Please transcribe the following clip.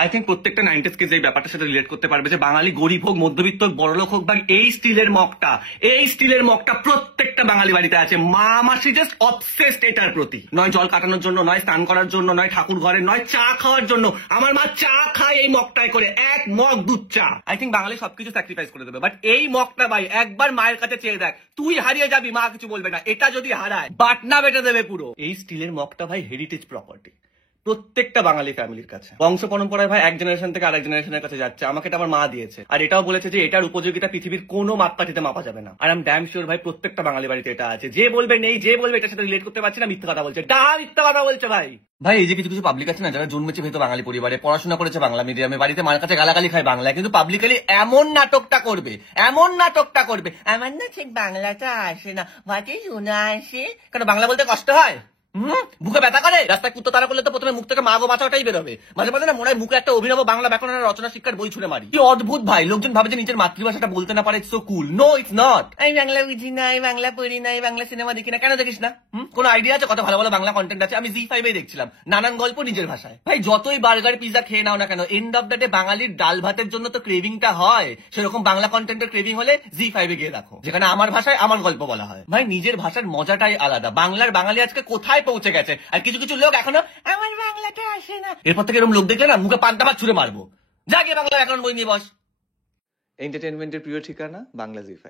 I think প্রত্যেকটা 90s kids এই ব্যাপারটার সাথে রিলেট করতে পারবে যে বাঙালি গরিব হোক, মধ্যবিত্ত হোক, বড়লোক হোক, বা এই স্টিলের মগটা প্রত্যেকটা বাঙালি বাড়িতে আছে। মা মাসি জাস্ট অবসেসড এটার প্রতি। নয় জল কাটানোর জন্য, নয় স্নান করার জন্য, নয় ঠাকুর ঘরে, নয় চা খাওয়ার জন্য। আমার মা চা খায় এই মগটায় করে, এক মগ দুধ চা। আই থিঙ্ক বাঙালি সবকিছু স্যাক্রিফাইস করে দেবে, বাট এই মগটা ভাই একবার মায়ের কাছে চেয়ে দেখ, তুই হারিয়ে যাবি, মা কিছু বলবে না। এটা যদি হারায় বাটনা বেটে দেবে পুরো। এই স্টিলের মগটা ভাই হেরিটেজ প্রপার্টি প্রত্যেকটা বাঙালি ফ্যামিলির কাছে। বংশ পরম্পরায় ভাই এক জেনারেশন থেকে আরেক জেনারেশনের কাছে যাচ্ছে। আমাকে এটা আমার মা দিয়েছে, আর এটাও বলেছে যে এটার উপযোগিতা পৃথিবীর কোনো মাপকাঠিতে মাপা যাবে না। আর আমি ড্যাম শিওর ভাই প্রত্যেকটা বাঙালি বাড়িতে এটা আছে। যে বলবে নেই, যে বলবে এটার সাথে রিলেট করতে পারছি না, মিথ্যা কথা বলছে, মিথ্যা কথা বলছে ভাই। ভাই এই যে কিছু কিছু পাবলিক আছে না, যারা জন্মেছে ভেতর বাঙালি পরিবারে, পড়াশোনা করেছে বাংলা মিডিয়ামে, বাড়িতে মার কাছে গালাগালি খায় বাংলায়, কিন্তু পাবলিকালি এমন নাটকটা করবে, আমার না ঠিক বাংলাটা আসে না, ভাটি শোনা আসে। কেন বাংলা বলতে কষ্ট হয়? বুকে ব্যথা করে? রাস্তায় কুত্তো তারা করলে তো প্রথমে মুখ থেকে মা গো বাঁচাটাই বেরোবে। মাঝে মাঝে না মনে হয় মুখে একটা অভিনব বাংলা ব্যাকরণের রচনা শিক্ষার বই ছুড়ে মারি। কি অদ্ভুত ভাই, লোকজন ভাবে যে নিজের মাতৃভাষাটা বলতে না পারে so cool. No, it's not. আমি বাংলা বুঝি না, আমি বাংলা পড়ি না, বাংলা সিনেমা দেখি না। কেন দেখিস না? কোনো আইডিয়া আছে কত ভালো ভালো বাংলা কন্টেন্ট আছে? আমি জি5 দেখছিলাম, নানান গল্প নিজের ভাষায়। ভাই যতই বার্গার পিজা খেয়ে নাও না কেন, এন্ড অফ দ্য ডে বাঙালির ডাল ভাতের জন্য তো ক্রেভিংটা হয়। সেরকম বাংলা কন্টেন্টের ক্রেভিং হলে জি5 গিয়ে দেখো, যেখানে আমার ভাষায় আমার গল্প বলা হয়। ভাই নিজের ভাষার মজাটাই আলাদা। বাংলার বাঙালি আজকে কোথায় পৌঁছে গেছে, আর কিছু কিছু লোক এখনো আমার বাংলাটা আসে না। এরপর থেকে এরকম লোক দেখলে না মুখে পান্তা ভাত ছুঁড়ে মারবো। যা গিয়ে বাংলা এখন বই নিয়ে বস। এন্টারটেনমেন্টের প্রিয় ঠিকানা বাংলা জি5।